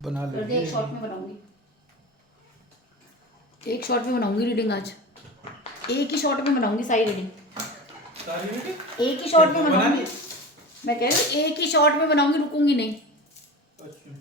बना कर दे, लेंगे। एक शॉट में बनाऊंगी, एक शॉट में बनाऊंगी रीडिंग आज, एक ही शॉट में बनाऊंगी सारी रीडिंग, एक ही शॉट में बनाऊंगी। मैं कह रही हूँ एक ही शॉट में बनाऊंगी, रुकूंगी नहीं। अच्छा।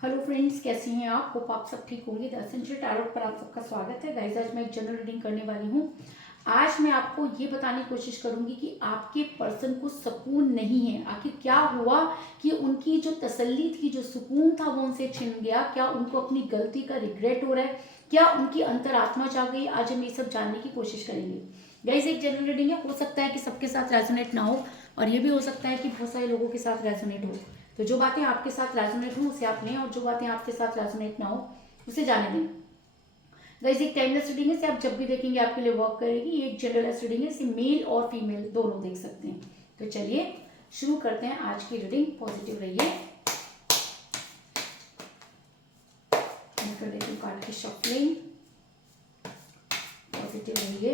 हेलो फ्रेंड्स, कैसी हैं आप? होप आप सब ठीक होंगे। द एसेंशियल टैरोट पर आप सबका स्वागत है। गाइस, आज मैं एक जनरल रीडिंग करने वाली हूँ। आज मैं आपको ये बताने की कोशिश करूंगी कि आपके पर्सन को सुकून नहीं है। आखिर क्या हुआ कि उनकी जो तसल्ली थी, जो सुकून था, वो उनसे छिन गया। क्या उनको अपनी गलती का रिग्रेट हो रहा है? क्या उनकी अंतरात्मा चाह गई? आज हम ये सब जानने की कोशिश करेंगे। गाइस, एक जनरल रीडिंग है, हो सकता है कि सबके साथ रेजोनेट ना हो, और ये भी हो सकता है कि बहुत सारे लोगों के साथ रेजोनेट हो। तो जो बातें आपके साथ रेजोनेट हो उसे आप लें, और जो बातें आपके साथ रेजोनेट ना हो उसे जाने दें। गाइस, एक टाइमलेस रीडिंग है, इसे आप जब भी देखेंगे आपके लिए वर्क करेगी। ये एक जनरलेस रीडिंग है, इसे मेल और फीमेल दोनों देख सकते हैं। तो चलिए शुरू करते हैं आज की रीडिंग। पॉजिटिव रहिए। मैं कर देती हूँ कार्ड की शफलिंग। पॉजिटिव रहिए।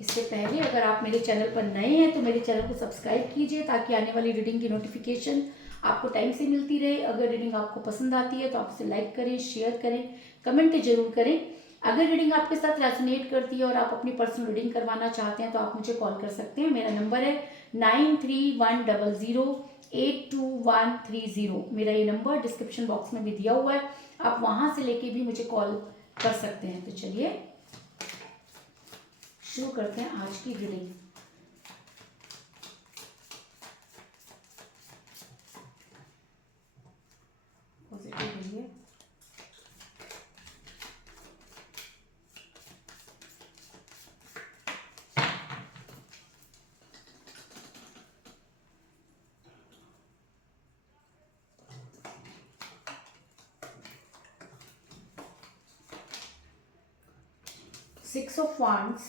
इससे पहले अगर आप मेरे चैनल पर नए हैं तो मेरे चैनल को सब्सक्राइब कीजिए, ताकि आने वाली रीडिंग की नोटिफिकेशन आपको टाइम से मिलती रहे। अगर रीडिंग आपको पसंद आती है तो आप उसे लाइक करें, शेयर करें, कमेंट जरूर करें। अगर रीडिंग आपके साथ रेजोनेट करती है और आप अपनी पर्सनल रीडिंग करवाना चाहते हैं तो आप मुझे कॉल कर सकते हैं। मेरा नंबर है 9310082130। मेरा ये नंबर डिस्क्रिप्शन बॉक्स में भी दिया हुआ है, आप वहां से लेके भी मुझे कॉल कर सकते हैं। तो चलिए शुरू करते हैं आज की रीडिंग। पॉजिटिव रहिए। Six of Wands,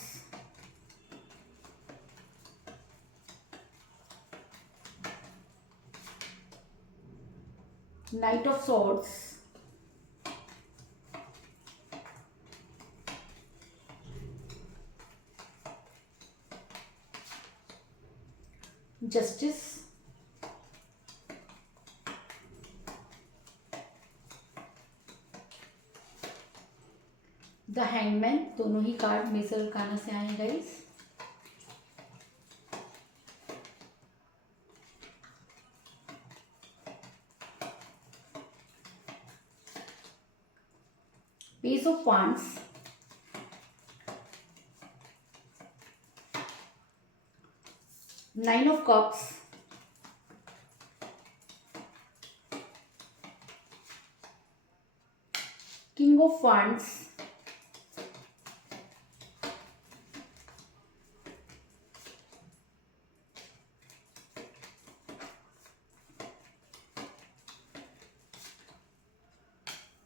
Knight of Swords, Justice, the hangman. दोनों ही कार्ड मेजर अरकाना से आए हैं guys. Page of wands, nine of cups, king of wands,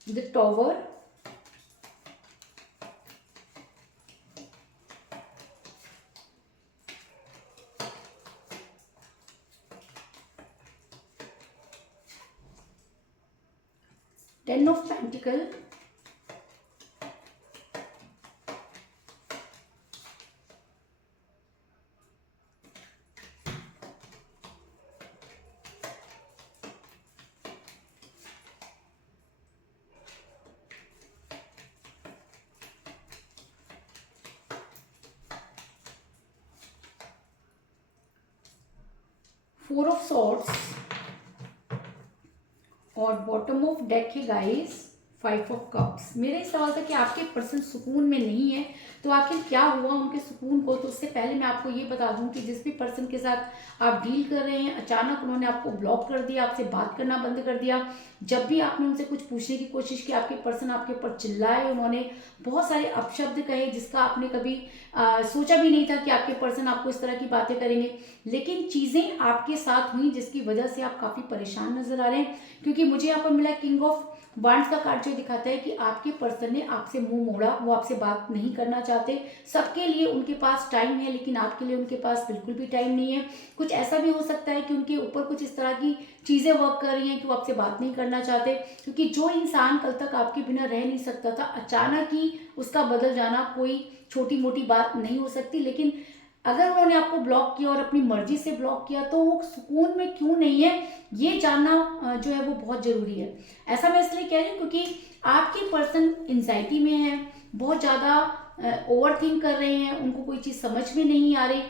the tower, ten of pentacle, four of swords, और bottom of deck है guys five of cups. मेरा ही सवाल था कि आपके पर्सन सुकून में नहीं है, तो आखिर क्या हुआ उनके सुकून को। तो उससे पहले मैं आपको ये बता दूं कि जिस भी पर्सन के साथ आप डील कर रहे हैं, अचानक उन्होंने आपको ब्लॉक कर दिया, आपसे बात करना बंद कर दिया। जब भी आपने उनसे कुछ पूछने की कोशिश की, आपके पर्सन आपके ऊपर चिल्लाए, उन्होंने बहुत सारे अपशब्द कहे जिसका आपने कभी सोचा भी नहीं था कि आपके पर्सन आपको इस तरह की बातें करेंगे। लेकिन चीज़ें आपके साथ हुई जिसकी वजह से आप काफ़ी परेशान नजर आ रहे हैं, क्योंकि मुझे यहाँ पर मिला किंग ऑफ वांड्स का कार्ड जो ये दिखाता है कि आपके पर्सन ने आपसे मुंह मोड़ा, वो आपसे बात नहीं करना चाहते। सबके लिए उनके पास टाइम है, लेकिन आपके लिए उनके पास बिल्कुल भी टाइम नहीं है। कुछ ऐसा भी हो सकता है कि उनके ऊपर कुछ इस तरह की चीज़ें वर्क कर रही हैं कि वो आपसे बात नहीं करना चाहते, क्योंकि जो इंसान कल तक आपके बिना रह नहीं सकता था, अचानक ही उसका बदल जाना कोई छोटी मोटी बात नहीं हो सकती। लेकिन अगर उन्होंने आपको ब्लॉक किया और अपनी मर्जी से ब्लॉक किया, तो वो सुकून में क्यों नहीं है, ये जानना जो है वो बहुत ज़रूरी है। ऐसा मैं इसलिए कह रही हूँ क्योंकि आपके पर्सन एंजाइटी में है, बहुत ज़्यादा ओवर थिंक कर रहे हैं, उनको कोई चीज़ समझ में नहीं आ रही,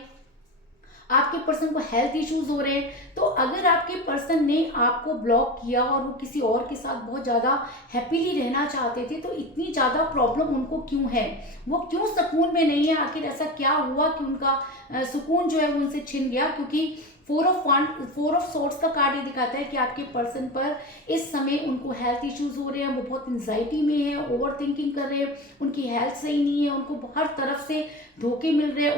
आपके पर्सन को हेल्थ इश्यूज हो रहे हैं। तो अगर आपके पर्सन ने आपको ब्लॉक किया और वो किसी और के साथ बहुत ज़्यादा हैप्पीली रहना चाहते थे, तो इतनी ज़्यादा प्रॉब्लम उनको क्यों है, वो क्यों सुकून में नहीं है, आखिर ऐसा क्या हुआ कि उनका सुकून जो है वो उनसे छिन गया। क्योंकि फोर ऑफ सोर्ट्स का कार्ड ये दिखाता है कि आपके पर्सन पर इस समय उनको हेल्थ इश्यूज हो रहे हैं, वो बहुत एंजाइटी में है, ओवर थिंकिंग कर रहे हैं, उनकी हेल्थ सही नहीं है, उनको हर तरफ से धोखे मिल रहे हैं,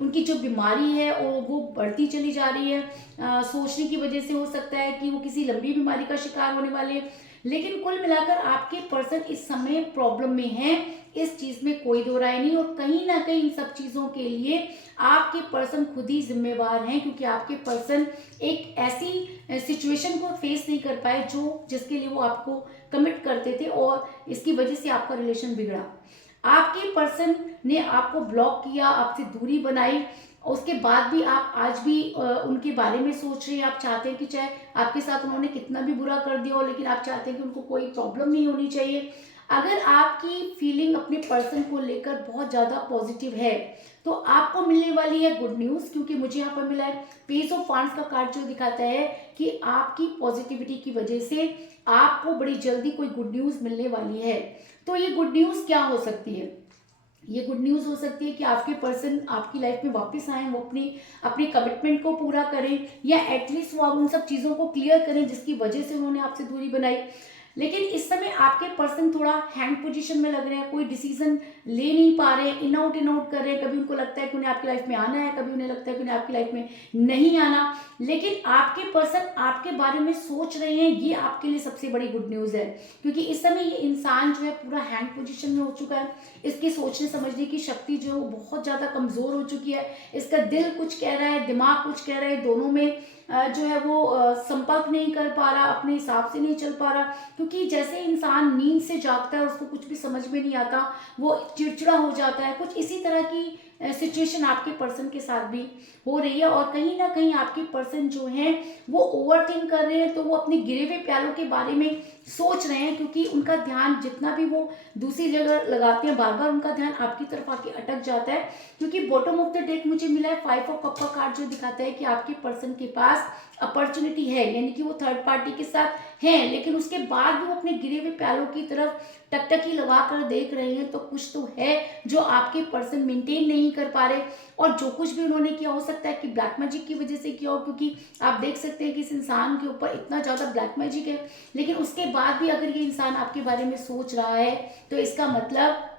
उनकी जो बीमारी है वो बढ़ती चली जा रही है। सोचने की वजह से हो सकता है कि वो किसी लंबी बीमारी का शिकार होने वाले हैं। लेकिन कुल मिलाकर आपके पर्सन इस समय प्रॉब्लम में है, इस चीज में कोई दो राय नहीं। और कहीं ना कहीं इन सब चीजों के लिए आपके पर्सन खुद ही जिम्मेवार हैं, क्योंकि आपके पर्सन एक ऐसी सिचुएशन को फेस नहीं कर पाए जो जिसके लिए वो आपको कमिट करते थे, और इसकी वजह से आपका रिलेशन बिगड़ा। आपके पर्सन ने आपको ब्लॉक किया, आपसे दूरी बनाई, उसके बाद भी आप आज भी उनके बारे में सोच रहे हैं। आप चाहते हैं कि चाहे आपके साथ उन्होंने कितना भी बुरा कर दिया हो, लेकिन आप चाहते हैं कि उनको कोई प्रॉब्लम नहीं होनी चाहिए। अगर आपकी फीलिंग अपने पर्सन को लेकर बहुत ज़्यादा पॉजिटिव है, तो आपको मिलने वाली है गुड न्यूज़, क्योंकि मुझे यहाँ पर मिला है पेज ऑफ वांड्स का कार्ड, जो दिखाता है कि आपकी पॉजिटिविटी की वजह से आपको बड़ी जल्दी कोई गुड न्यूज़ मिलने वाली है। तो ये गुड न्यूज़ क्या हो सकती है? ये गुड न्यूज़ हो सकती है कि आपके पर्सन आपकी लाइफ में वापस आए, वो अपनी अपने कमिटमेंट को पूरा करें, या एटलीस्ट वो उन सब चीज़ों को क्लियर करें जिसकी वजह से उन्होंने आपसे दूरी बनाई। लेकिन इस समय आपके पर्सन थोड़ा हैंग पोजीशन में लग रहे हैं, कोई डिसीजन ले नहीं पा रहे हैं, इन आउट कर रहे हैं। कभी उनको लगता है कि उन्हें आपकी लाइफ में आना है, कभी उन्हें लगता है कि उन्हें आपकी लाइफ में नहीं आना। लेकिन आपके पर्सन आपके बारे में सोच रहे हैं, ये आपके लिए सबसे बड़ी गुड न्यूज़ है, क्योंकि इस समय ये इंसान जो है पूरा हैंग पोजीशन में हो चुका है। इसकी सोचने समझने की शक्ति जो है वो बहुत ज़्यादा कमज़ोर हो चुकी है। इसका दिल कुछ कह रहा है, दिमाग कुछ कह रहा है, दोनों में जो है वो संपर्क नहीं कर पा रहा, अपने हिसाब से नहीं चल पा रहा। क्योंकि जैसे इंसान नींद से जागता है, उसको कुछ भी समझ में नहीं आता, वो चिड़चिड़ा हो जाता है, कुछ इसी तरह की सिचुएशन आपके पर्सन के साथ भी हो रही है। और कहीं ना कहीं आपके पर्सन जो हैं वो ओवर थिंक कर रहे हैं, तो वो अपने गिरे हुए प्यालों के बारे में सोच रहे हैं, क्योंकि उनका ध्यान जितना भी वो दूसरी जगह लगाते हैं, बार बार उनका ध्यान आपकी तरफ आके अटक जाता है। क्योंकि बॉटम ऑफ द डेक मुझे मिला है 5 ऑफ कप का कार्ड, जो दिखाता है कि आपके पर्सन के पास अपॉर्चुनिटी है, यानी कि वो थर्ड पार्टी के साथ हैं, लेकिन उसके बाद भी वो अपने गिरे हुए प्यालों की तरफ टकटकी लगा कर देख रहे हैं। तो कुछ तो है जो आपके पर्सन मेंटेन नहीं कर पा रहे, और जो कुछ भी उन्होंने किया, हो सकता है कि ब्लैक मैजिक की वजह से किया हो, क्योंकि आप देख सकते हैं कि इस इंसान के ऊपर इतना ज़्यादा ब्लैक मैजिक है। लेकिन उसके बाद भी अगर ये इंसान आपके बारे में सोच रहा है, तो इसका मतलब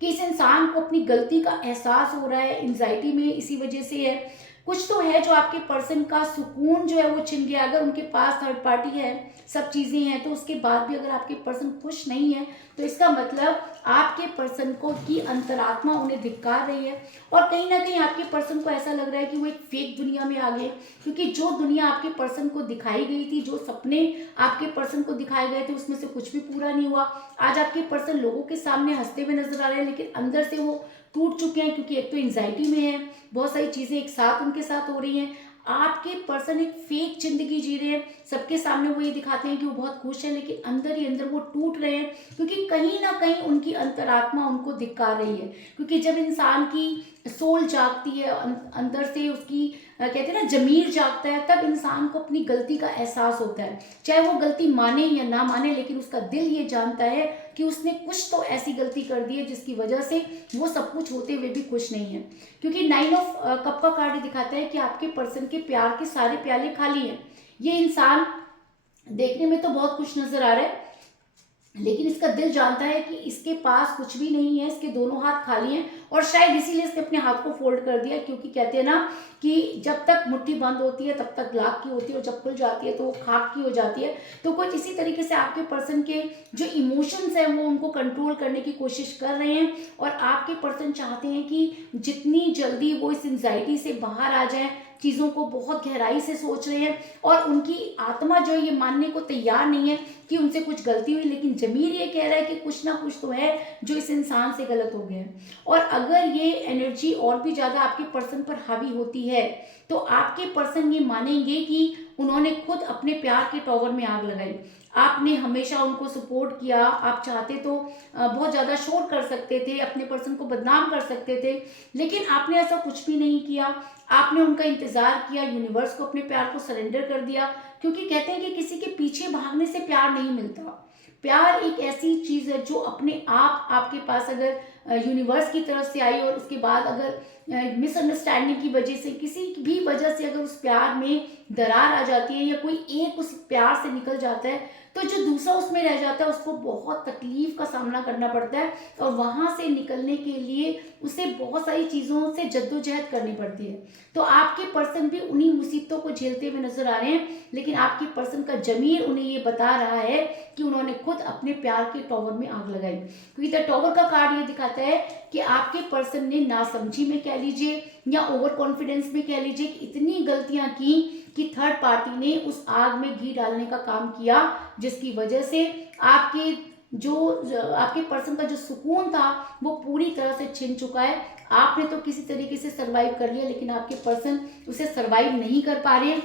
कि इस इंसान को अपनी गलती का एहसास हो रहा है, एंजाइटी में इसी वजह से है। कुछ तो है जो आपके पर्सन का सुकून जो है वो छिन गया। अगर उनके पास थर्ड पार्टी है, सब चीज़ें हैं, तो उसके बाद भी अगर आपके पर्सन खुश नहीं है, तो इसका मतलब आपके पर्सन को की अंतरात्मा उन्हें धिक्कार रही है। और कहीं ना कहीं आपके पर्सन को ऐसा लग रहा है कि वो एक फेक दुनिया में आ गए, क्योंकि जो दुनिया आपके पर्सन को दिखाई गई थी, जो सपने आपके पर्सन को दिखाए गए थे, उसमें से कुछ भी पूरा नहीं हुआ। आज आपके पर्सन लोगों के सामने हंसते हुए नजर आ रहे हैं, लेकिन अंदर से वो टूट चुके हैं, क्योंकि एक तो एंजाइटी में है, बहुत सारी चीज़ें एक साथ उनके साथ हो रही हैं। आपके पर्सन एक फेक जिंदगी जी रहे हैं, सबके सामने वो ये दिखाते हैं कि वो बहुत खुश है, लेकिन अंदर ही अंदर वो टूट रहे हैं, क्योंकि कहीं ना कहीं उनकी अंतरात्मा उनको धिक्कार रही है। क्योंकि जब इंसान की सोल जागती है, अंदर से उसकी कहते हैं ना जमीर जागता है, तब इंसान को अपनी गलती का एहसास होता है। चाहे वो गलती माने या ना माने, लेकिन उसका दिल ये जानता है कि उसने कुछ तो ऐसी गलती कर दी है जिसकी वजह से वो सब कुछ होते हुए भी खुश नहीं है। क्योंकि 9 ऑफ कप का कार्ड दिखाता है कि आपके पर्सन के प्यार के सारे प्याले खाली हैं। ये इंसान देखने में तो बहुत खुश नजर आ रहा है, लेकिन इसका दिल जानता है कि इसके पास कुछ भी नहीं है, इसके दोनों हाथ खाली हैं, और शायद इसीलिए इसने अपने हाथ को फोल्ड कर दिया, क्योंकि कहते हैं ना कि जब तक मुट्ठी बंद होती है तब तक लाख की होती है, और जब खुल जाती है तो वो खाक की हो जाती है। तो कुछ इसी तरीके से आपके पर्सन के जो इमोशंस हैं वो उनको कंट्रोल करने की कोशिश कर रहे हैं, और आपके पर्सन चाहते हैं कि जितनी जल्दी वो इस एंजाइटी से बाहर आ जाए, चीज़ों को बहुत गहराई से सोच रहे हैं, और उनकी आत्मा जो ये मानने को तैयार नहीं है कि उनसे कुछ गलती हुई, लेकिन ज़मीर ये कह रहा है कि कुछ ना कुछ तो है जो इस इंसान से गलत हो गया है। और अगर ये एनर्जी और भी ज़्यादा आपके पर्सन पर हावी होती है तो आपके पर्सन ये मानेंगे कि उन्होंने खुद अपने प्यार के टॉवर में आग लगाई। आपने हमेशा उनको सपोर्ट किया, आप चाहते तो बहुत ज़्यादा शोर कर सकते थे, अपने पर्सन को बदनाम कर सकते थे, लेकिन आपने ऐसा कुछ भी नहीं किया। आपने उनका इंतज़ार किया, यूनिवर्स को अपने प्यार को सरेंडर कर दिया, क्योंकि कहते हैं कि किसी के पीछे भागने से प्यार नहीं मिलता। प्यार एक ऐसी चीज़ है जो अपने आप आपके पास अगर यूनिवर्स की तरफ से आई, और उसके बाद अगर मिसअंडरस्टैंडिंग की वजह से, किसी भी वजह से अगर उस प्यार में दरार आ जाती है, या कोई एक उस प्यार से निकल जाता है, तो जो दूसरा उसमें रह जाता है उसको बहुत तकलीफ का सामना करना पड़ता है, और वहाँ से निकलने के लिए उसे बहुत सारी चीज़ों से जद्दोजहद करनी पड़ती है। तो आपके पर्सन भी उन्हीं मुसीबतों को झेलते हुए नजर आ रहे हैं, लेकिन आपके पर्सन का ज़मीर उन्हें ये बता रहा है कि उन्होंने खुद अपने प्यार के टॉवर में आग लगाई। क्योंकि द टॉवर का कार्ड ये दिखाता है कि आपके पर्सन ने नासमझी में कह लीजिए या ओवर कॉन्फिडेंस में कह लीजिए कि इतनी गलतियां की कि थर्ड पार्टी ने उस आग में घी डालने का काम किया, जिसकी वजह से आपके आपके पर्सन का जो सुकून था वो पूरी तरह से छिन चुका है। आपने तो किसी तरीके से सरवाइव कर लिया, लेकिन आपके पर्सन उसे सरवाइव नहीं कर पा रहे हैं,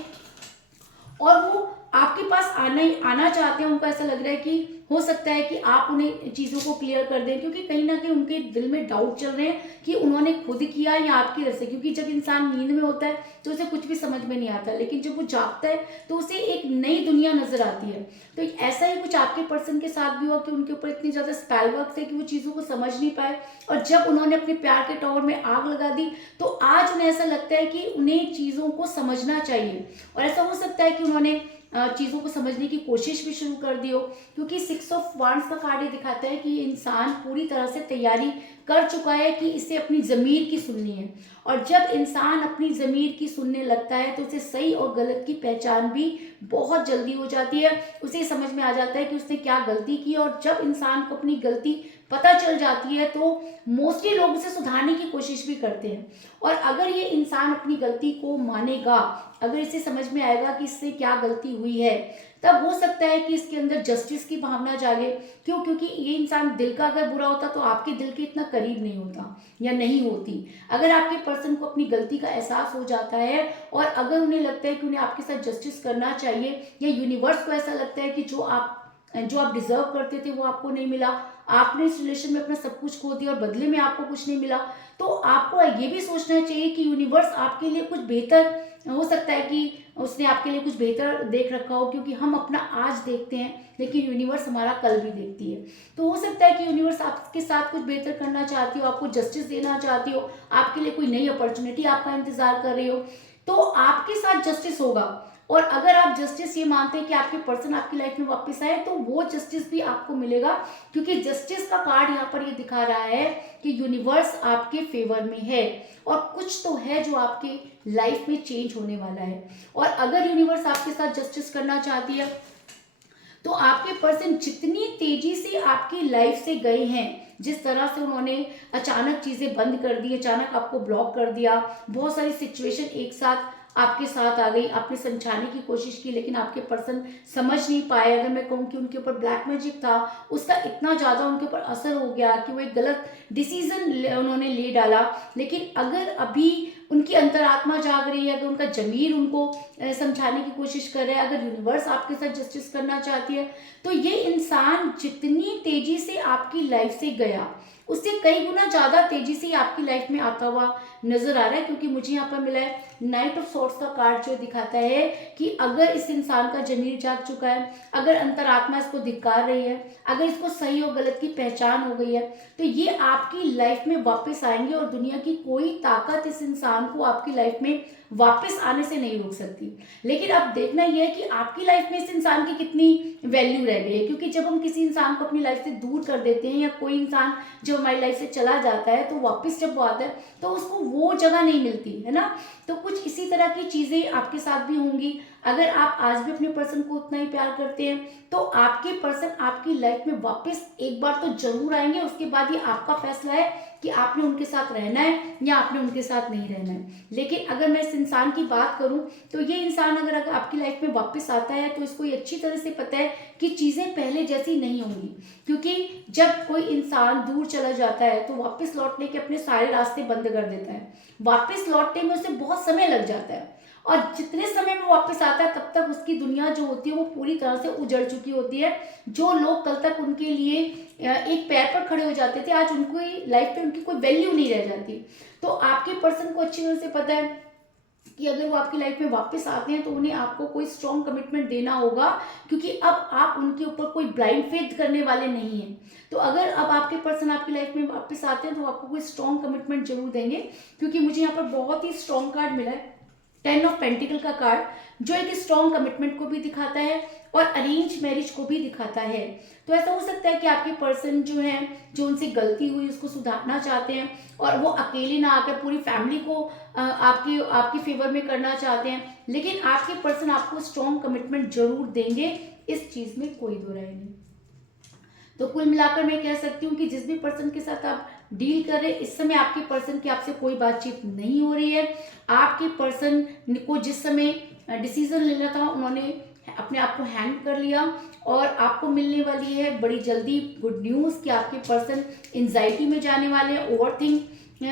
और वो आपके पास आना चाहते हैं। उनको ऐसा लग रहा है कि हो सकता है कि आप उन्हें चीज़ों को क्लियर कर दें, क्योंकि कहीं ना कहीं उनके दिल में डाउट चल रहे हैं कि उन्होंने खुद किया या आपकी तरफ से। क्योंकि जब इंसान नींद में होता है तो उसे कुछ भी समझ में नहीं आता, लेकिन जब वो जागता है तो उसे एक नई दुनिया नजर आती है। तो ऐसा ही कुछ आपके पर्सन के साथ भी हुआ कि उनके ऊपर इतनी ज़्यादा स्पेल वर्क थे कि वो चीज़ों को समझ नहीं पाए, और जब उन्होंने अपने प्यार के टॉवर में आग लगा दी तो आज उन्हें ऐसा लगता है कि उन्हें चीज़ों को समझना चाहिए। और ऐसा हो सकता है कि उन्होंने चीज़ों को समझने की कोशिश भी शुरू कर दी हो, क्योंकि 6 ऑफ वांड्स का कार्ड ये दिखाता है कि इंसान पूरी तरह से तैयारी कर चुका है कि इसे अपनी ज़मीर की सुननी है। और जब इंसान अपनी ज़मीर की सुनने लगता है तो उसे सही और गलत की पहचान भी बहुत जल्दी हो जाती है। उसे समझ में आ जाता है कि उसने क्या गलती की, और जब इंसान को अपनी गलती पता चल जाती है तो मोस्टली लोग उसे सुधारने की कोशिश भी करते हैं। और अगर ये इंसान अपनी गलती को मानेगा, अगर इसे समझ में आएगा कि इससे क्या गलती हुई है, तब हो सकता है कि इसके अंदर जस्टिस की भावना जागे। क्यों? क्योंकि ये इंसान दिल का अगर बुरा होता तो आपके दिल के इतना करीब नहीं होता या नहीं होती। अगर आपके पर्सन को अपनी गलती का एहसास हो जाता है, और अगर उन्हें लगता है कि उन्हें आपके साथ जस्टिस करना चाहिए, या यूनिवर्स को ऐसा लगता है कि जो आप डिजर्व करते थे वो आपको नहीं मिला, आपने इस रिलेशन में अपना सब कुछ खो दिया और बदले में आपको कुछ नहीं मिला, तो आपको ये भी सोचना चाहिए कि यूनिवर्स आपके लिए कुछ बेहतर, हो सकता है कि उसने आपके लिए कुछ बेहतर देख रखा हो। क्योंकि हम अपना आज देखते हैं, लेकिन यूनिवर्स हमारा कल भी देखती है। तो हो सकता है कि यूनिवर्स आपके साथ कुछ बेहतर करना चाहती हो, आपको जस्टिस देना चाहती हो, आपके लिए कोई नई अपॉर्चुनिटी आपका इंतजार कर रही हो, तो आपके साथ जस्टिस होगा। और अगर आप जस्टिस ये मानते हैं कि आपके पर्सन आपकी लाइफ में वापस आए, तो वो जस्टिस भी आपको मिलेगा। क्योंकि जस्टिस का कार्ड यहाँ पर ये दिखा रहा है कि यूनिवर्स आपके फेवर में है, और कुछ तो है जो आपके लाइफ में चेंज होने वाला है। और अगर यूनिवर्स आपके साथ जस्टिस करना चाहती है, तो आपके पर्सन जितनी तेजी से आपकी लाइफ से गए हैं, जिस तरह से उन्होंने अचानक चीज़ें बंद कर दी, अचानक आपको ब्लॉक कर दिया, बहुत सारी सिचुएशन एक साथ आपके साथ आ गई, आपने समझाने की कोशिश की लेकिन आपके पर्सन समझ नहीं पाए। अगर मैं कहूँ कि उनके ऊपर ब्लैक मैजिक था, उसका इतना ज़्यादा उनके ऊपर असर हो गया कि वो एक गलत डिसीजन उन्होंने ले डाला। लेकिन अगर अभी उनकी अंतरात्मा जाग रही है, अगर उनका जमीर उनको समझाने की कोशिश कर रहा है, अगर यूनिवर्स आपके साथ जस्टिस करना चाहती है, तो ये इंसान जितनी तेजी से आपकी लाइफ से गया, उससे कई गुना ज़्यादा तेजी से आपकी लाइफ में आता हुआ नजर आ रहा है। क्योंकि मुझे यहाँ पर मिला है नाइट ऑफ सॉर्ड्स का कार्ड, जो दिखाता है कि अगर इस इंसान का जमीर जाग चुका है, अगर अंतरात्मा इसको धिक्कार रही है, अगर इसको सही और गलत की पहचान हो गई है, तो ये आपकी लाइफ में वापस आएंगे, और दुनिया की कोई ताकत इस इंसान को आपकी लाइफ में वापस आने से नहीं रोक सकती। लेकिन अब देखना यह है कि आपकी लाइफ में इस इंसान की कितनी वैल्यू रह गई है, क्योंकि जब हम किसी इंसान को अपनी लाइफ से दूर कर देते हैं या कोई इंसान जब हमारी लाइफ से चला जाता है तो वापस जब वो आता है तो उसको वो जगह नहीं मिलती है ना। तो कुछ इसी तरह की चीज़ें आपके साथ भी होंगी। अगर आप आज भी अपने पर्सन को उतना ही प्यार करते हैं तो आपके पर्सन आपकी लाइफ में वापस एक बार तो जरूर आएंगे। उसके बाद ये आपका फैसला है कि आपने उनके साथ रहना है या आपने उनके साथ नहीं रहना है। लेकिन अगर मैं इस इंसान की बात करूं तो ये इंसान अगर आपकी लाइफ में वापस आता है तो इसको ये अच्छी तरह से पता है कि चीज़ें पहले जैसी नहीं होंगी, क्योंकि जब कोई इंसान दूर चला जाता है तो वापस लौटने के अपने सारे रास्ते बंद कर देता है। वापस लौटने में उसे बहुत समय लग जाता है और जितने समय में वापस आता है तब तक उसकी दुनिया जो होती है वो पूरी तरह से उजड़ चुकी होती है। जो लोग कल तक उनके लिए एक पैर पर खड़े हो जाते थे, आज उनकी लाइफ पे उनकी कोई वैल्यू नहीं रह जाती। तो आपके पर्सन को अच्छी तरह से पता है कि अगर वो आपकी लाइफ में वापस आते हैं तो उन्हें आपको कोई स्ट्रॉन्ग कमिटमेंट देना होगा, क्योंकि अब आप उनके ऊपर कोई ब्लाइंड फेथ करने वाले नहीं हैं। तो अगर अब आपके पर्सन आपकी लाइफ में वापस आते हैं तो आपको कोई स्ट्रॉन्ग कमिटमेंट जरूर देंगे, क्योंकि मुझे यहाँ पर बहुत ही स्ट्रॉन्ग कार्ड मिला है, 10 ऑफ पेंटिकल का कार्ड, जो एक स्ट्रॉन्ग कमिटमेंट को भी दिखाता है और अरेंज मैरिज को भी दिखाता है। तो ऐसा हो सकता है कि आपके पर्सन जो है, जो उनसे गलती हुई उसको सुधारना चाहते हैं और वो अकेले ना आकर पूरी फैमिली को आपके फेवर में करना चाहते हैं। लेकिन आपके पर्सन आपको स्ट्रॉन्ग कमिटमेंट जरूर देंगे, इस चीज में कोई दो राय नहीं। तो कुल मिलाकर मैं कह सकती हूँ कि जिस भी पर्सन के साथ आप डील कर रहे हैं इस समय आपके पर्सन की आपसे कोई बातचीत नहीं हो रही है। आपके पर्सन को जिस समय डिसीजन लेना था उन्होंने अपने आप को हैंड कर लिया और आपको मिलने वाली है बड़ी जल्दी गुड न्यूज़ कि आपके पर्सन एंजाइटी में जाने वाले हैं, ओवरथिंक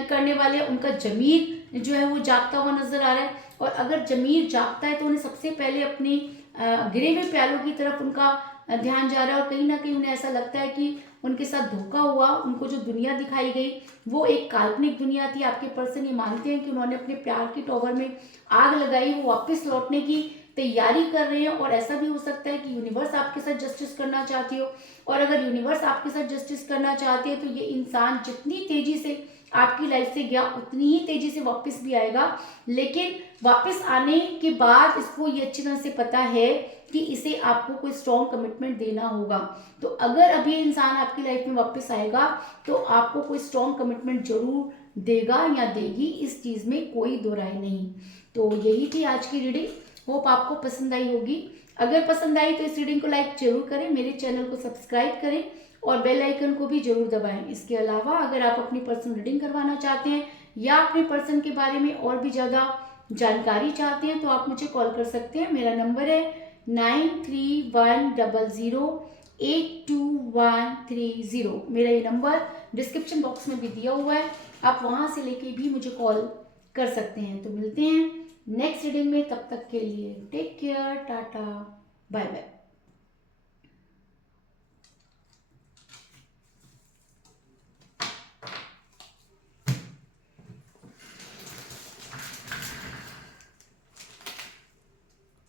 करने वाले हैं। उनका जमीर जो है वो जागता हुआ नजर आ रहा है और अगर जमीर जागता है तो उन्हें सबसे पहले अपने गिरे हुए प्यालों की तरफ उनका ध्यान जा रहा है और कहीं ना कहीं उन्हें ऐसा लगता है कि उनके साथ धोखा हुआ। उनको जो दुनिया दिखाई गई वो एक काल्पनिक दुनिया थी। आपके पर्सन ये मानते हैं कि उन्होंने अपने प्यार की टॉवर में आग लगाई, वो वापस लौटने की तैयारी कर रहे हैं। और ऐसा भी हो सकता है कि यूनिवर्स आपके साथ जस्टिस करना चाहती हो, और अगर यूनिवर्स आपके साथ जस्टिस करना चाहती है तो ये इंसान जितनी तेजी से आपकी लाइफ से गया उतनी ही तेजी से वापस भी आएगा। लेकिन वापस आने के बाद इसको ये अच्छी तरह से पता है कि इसे आपको कोई स्ट्रॉन्ग कमिटमेंट देना होगा। तो अगर अभी इंसान आपकी लाइफ में वापस आएगा तो आपको कोई स्ट्रॉन्ग कमिटमेंट जरूर देगा या देगी, इस चीज में कोई दो राय नहीं। तो यही थी आज की रीडिंग, होप आपको पसंद आई होगी। अगर पसंद आई तो इस रीडिंग को लाइक जरूर करें, मेरे चैनल को सब्सक्राइब करें और बेल आइकन को भी जरूर दबाएं। इसके अलावा अगर आप अपनी पर्सन रीडिंग करवाना चाहते हैं या अपने पर्सन के बारे में और भी ज़्यादा जानकारी चाहते हैं तो आप मुझे कॉल कर सकते हैं। मेरा नंबर है 9310082130। मेरा ये नंबर डिस्क्रिप्शन बॉक्स में भी दिया हुआ है, आप वहाँ से लेके भी मुझे कॉल कर सकते हैं। तो मिलते हैं नेक्स्ट रीडिंग में, तब तक के लिए take care, tata, bye bye.